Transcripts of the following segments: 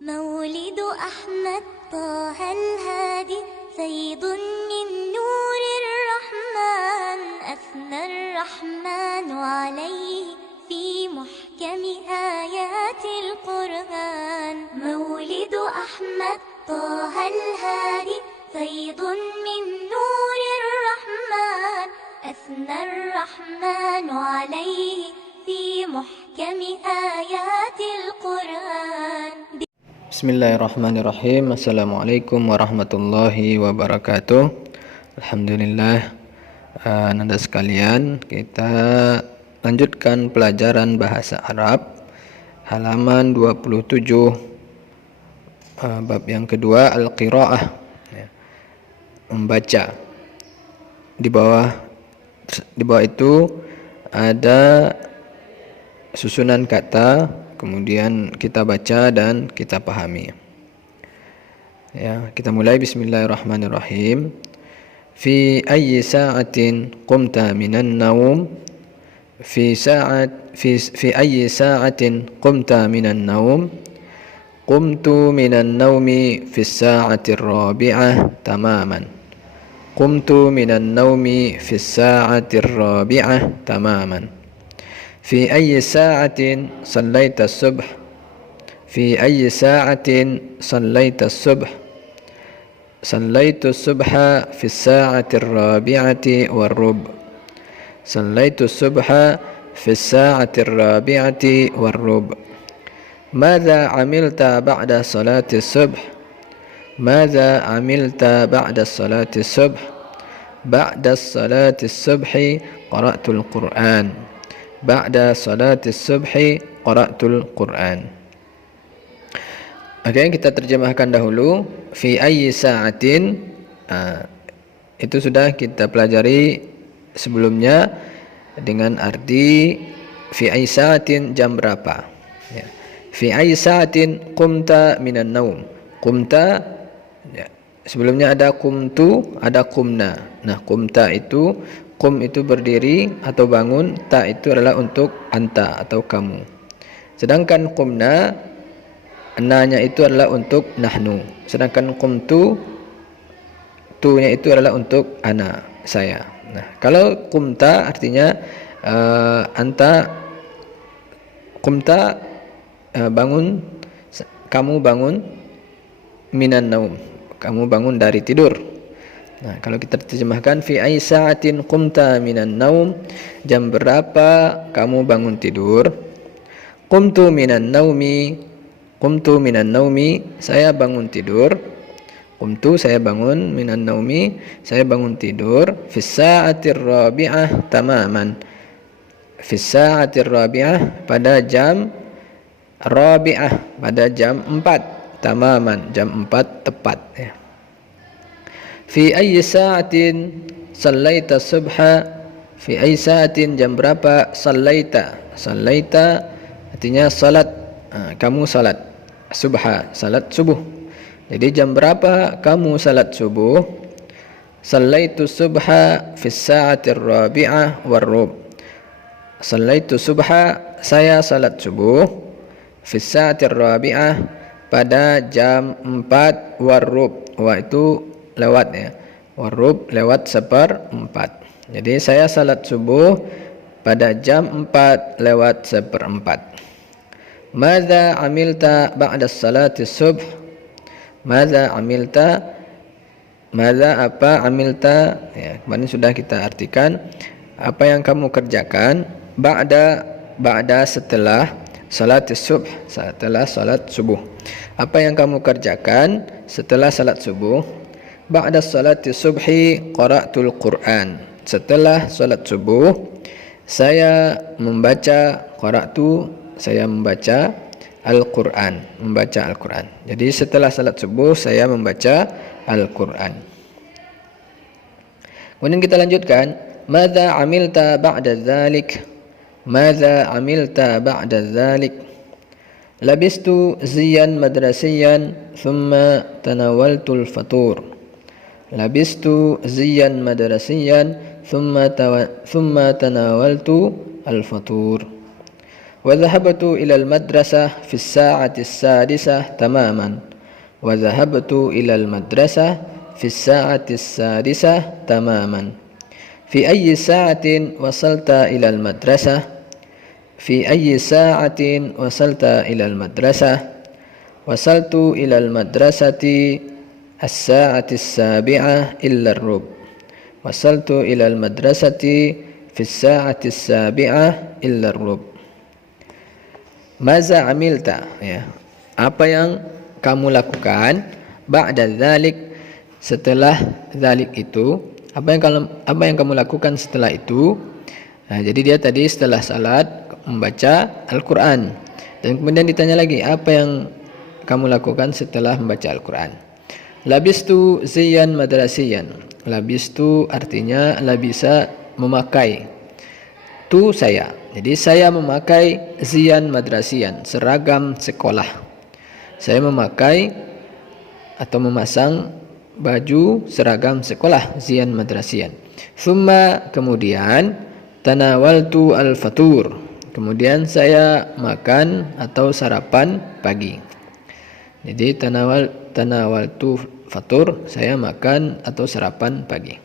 مولد أحمد طه الهادي فيض من نور الرحمن أثنى الرحمن عليه في محكم آيات القرآن مولد أحمد طه الهادي فيض من نور الرحمن أثنى الرحمن عليه في محكم آيات القرآن. Bismillahirrahmanirrahim. Assalamualaikum warahmatullahi wabarakatuh. Alhamdulillah, Nanda sekalian, kita lanjutkan pelajaran bahasa Arab halaman 27, bab yang kedua, al-qiraah, membaca. Di bawah itu ada susunan kata, kemudian kita baca dan kita pahami. Ya, kita mulai. Bismillahirrahmanirrahim. Fi ayyi sa'atin qumta minan naum? Fi ayyi sa'atin qumta minan naum? Qumtu minan naumi fi as-sa'ati ar-rabi'ah tamaman. Qumtu minan naumi fi as-sa'ati ar-rabi'ah tamaman. في أي ساعة صليت الصبح؟ في أي ساعة صليت الصبح؟ صليت الصبح في الساعة الرابعة والربع. صليت الصبح في الساعة الرابعة والربع. ماذا عملت بعد صلاة الصبح؟ ماذا عملت بعد صلاة الصبح؟ بعد صلاة الصبح قرأت القرآن. Ba'da salatis subhi qara'tul Qur'an. Oke, kita terjemahkan dahulu. Fi ayyi sa'atin, itu sudah kita pelajari sebelumnya dengan arti fi ayyi sa'atin, jam berapa ya. Fi ayyi sa'atin qumta minan naum. Qumta ya. Sebelumnya ada qumtu, ada qumna. Nah, qumta itu, qum itu berdiri atau bangun, ta itu adalah untuk anta atau kamu. Sedangkan qumna, na-nya itu adalah untuk nahnu. Sedangkan qumtu, tu-nya itu adalah untuk ana, saya. Nah, kalau qumta artinya anta, qumta bangun, kamu bangun, minan naum, kamu bangun dari tidur. Nah, kalau kita terjemahkan fi ayyi sa'atin qumta minan naum, jam berapa kamu bangun tidur? Qumtu minan naumi, qumtu minan naumi, saya bangun tidur. Qumtu, saya bangun, minan naumi, saya bangun tidur. Fi sa'atir rabi'ah tamaman. Fi sa'atir rabi'ah, pada jam rabi'ah, pada jam 4, tamaman, jam 4 tepat ya. Fi ayyi sa'atin sallaita subha? Fi ayyi sa'atin, jam berapa? Sallaita, sallaita artinya salat, kamu salat. Subha, salat subuh. Jadi jam berapa kamu salat subuh? Sallaitu subha fi sa'ati ar-rabi'ah war-rub'. Sallaitu subha, saya salat subuh, fi sa'ati ar-rabi'ah, pada jam 4 war-rub'. Wa itu lewat ya, warub lewat 1/4. Jadi saya salat subuh pada jam 4 lewat 1/4. Madza amilta ba'da salati subh? Madza amilta, madza apa, amilta ya, kemarin sudah kita artikan apa yang kamu kerjakan. Ba'da setelah salat subh, setelah salat subuh. Apa yang kamu kerjakan setelah salat subuh? Ba'da salati subhi qara'tul Qur'an. Setelah salat subuh saya membaca, qara'tu, saya membaca Al-Qur'an, membaca Al-Qur'an. Jadi setelah salat subuh saya membaca Al-Qur'an. Kemudian kita lanjutkan, madza amilta ba'da dzalik? Madza amilta ba'da dzalik? Labistu ziyan madrasiyan thumma tanawaltul fatur. Labistu ziyan madrasiyan thumma tanawaltu al-fatur. وذهبت إلى المدرسة في الساعة السادسة تماما. وذهبت إلى المدرسة في الساعة السادسة تماما. في أي ساعة وصلت إلى المدرسة؟ في أي ساعة وصلت إلى المدرسة؟ وصلت إلى المدرسة الساعة السابعة إلا الربع. وصلت إلى المدرسة في الساعة السابعة إلا الربع. Maza amilta, ya. Apa yang kamu lakukan ba'da dzalik, setelah dzalik itu, apa yang kamu lakukan setelah itu? Nah, jadi dia tadi setelah salat membaca Al-Qur'an. Dan kemudian ditanya lagi, apa yang kamu lakukan setelah membaca Al-Qur'an? Labistu ziyan madrasiyan. Labistu artinya labisa memakai. Tu saya. Jadi saya memakai ziyan madrasiyan, seragam sekolah. Saya memakai atau memasang baju seragam sekolah, ziyan madrasiyan. Thumma, kemudian tanawaltu al-fatur. Kemudian saya makan atau sarapan pagi. Jadi tanawaltu fatur, saya makan atau sarapan pagi.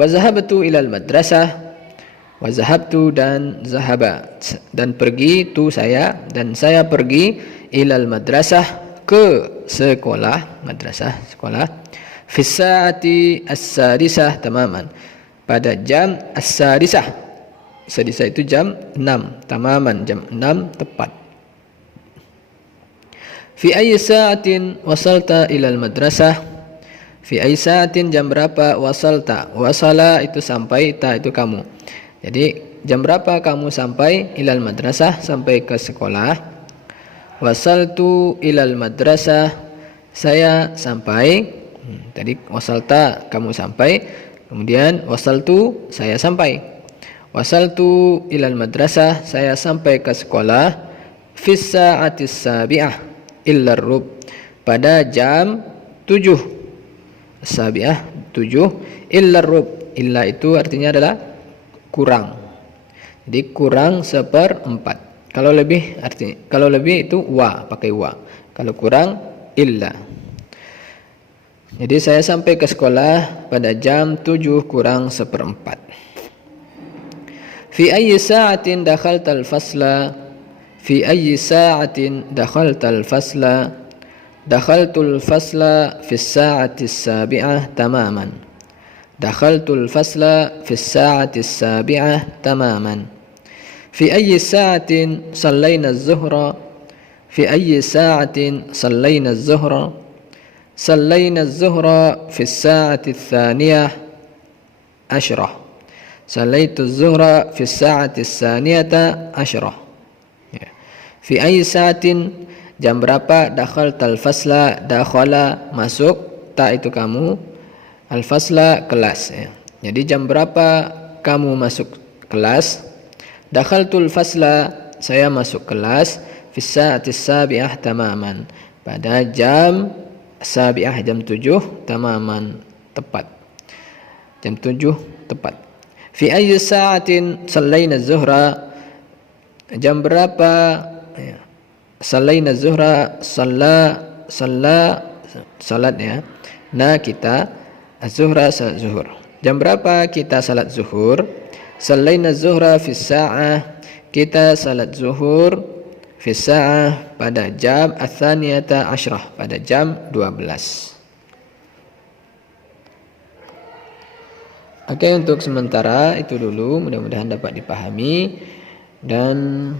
Wa zahabtu ilal madrasah. Wa zahabtu dan zahaba, dan pergi tu saya, dan saya pergi ilal madrasah, ke sekolah, madrasah sekolah, fi saati as-sadisah tamaman, pada jam as-sadisah. Sadisah itu jam 6, tamaman jam 6 tepat. Fi ayyi sa'atin wasalta ilal madrasah? Fi ayyi sa'atin, jam berapa, wasalta, wasala itu sampai, ta itu kamu. Jadi jam berapa kamu sampai ilal madrasah, sampai ke sekolah. Wasaltu ilal madrasah, saya sampai. Tadi wasalta kamu sampai, kemudian wasaltu saya sampai. Wasaltu ilal madrasah, saya sampai ke sekolah. Fis sa'atis sabi'ah illa rub, pada jam 7. Sabi'ah 7, illa rub, illa itu artinya adalah kurang. Jadi kurang 1/4. Kalau lebih itu wa, pakai wa. Kalau kurang illa. Jadi saya sampai ke sekolah pada jam 7 kurang 1/4. Fi ayyi sa'atin dakhaltal fasla? Fi ayyi sa'atin dakhaltal fasla? Dakhaltul fasla fi as-sa'ati as-sabi'ah tamaman. Dakhaltul fasla fi as-sa'ati as-sabi'ah tamaman. Fi ayyi sa'atin sallayna az-zuhra? Fi ayyi sa'atin sallayna az-zuhra? Sallayna az-zuhra fi as-sa'ati ats-thaniyah 'ashrah. Sallaytu az-zuhra fi as-sa'ati ats-thaniyata 'ashrah. Fi ayyi sa'atin, jam berapa, dakhaltal fasla, dakhala masuk, ta itu kamu, al-fasla kelas, ya. Jadi jam berapa kamu masuk kelas? Dakhaltul fasla, saya masuk kelas, fi sa'atis sabi'ah tamaman, pada jam sabi'ah, jam 7 tamaman tepat. Jam 7 tepat. Fi ayyi sa'atin sallayna az-zuhra? Jam berapa, ya. Sallayna az-zuhra, salat, ya. Nah, kita az-zuhra, salat zuhur. Jam berapa kita salat zuhur? Sallayna az-zuhra fi sa'ah, kita salat zuhur fi sa'ah pada jam ats-tsaniyata 'ashrah, pada jam 12. Oke, untuk sementara itu dulu, mudah-mudahan dapat dipahami, dan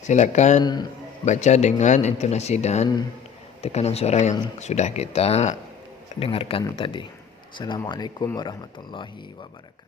silakan baca dengan intonasi dan tekanan suara yang sudah kita dengarkan tadi. Assalamualaikum warahmatullahi wabarakatuh.